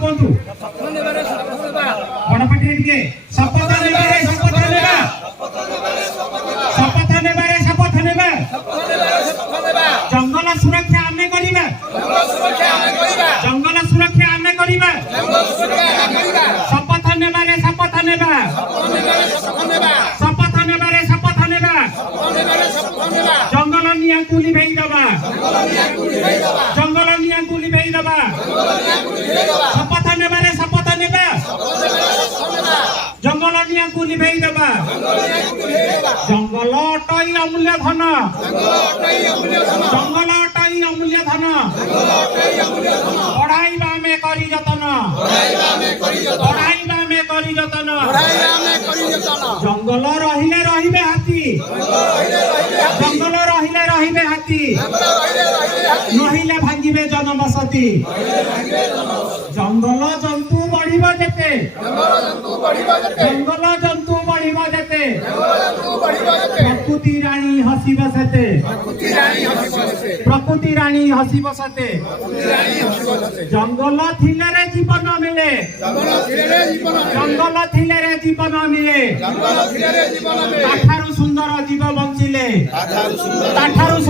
कोंतु बड़ पाटी टिके शपथ नेबारे शपथ नेबा शपथ नेबारे शपथ नेबा जंगल सुरक्षा आमे करिबा जंगल सुरक्षा आमे करिबा शपथ नेबारे शपथ नेबा शपथ नेबारे शपथ नेबा जंगल निया कुली भेई दबा जंगल निया कुली भेई दबा शपथ नेबारे शपथ नेबा जंगल निया कुली भेई दबा जंगल अटई अमूल्य धन जंगल अटई अमूल्य धन बढ़ाइबा में करी जतन बढ़ाइबा में करी जतन जंगल रहिले रहिबे हाथी जंगल रहिले रहिबे हाथी नहिले भांगिबे जनबसती जंगल जंतु बढ़िबा जेते जंगल जंतु बढ़िबा जेते प्रकृति रानी हसिबा सेते प्रकृति रानी हसिबा सेते जंगल थिले रे जीवन मिले जंगल थिले रे जीवन मिले ताठारु सुंदर जीव बंचिले ताठारु